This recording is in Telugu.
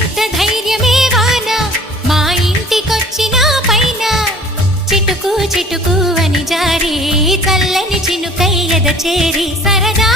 ఎంత ధైర్యమే వాన మా ఇంటికొచ్చిన పైన చిటుకు చిటుకు అని జారి చల్లని చినుకై ఎద చేరి సరదా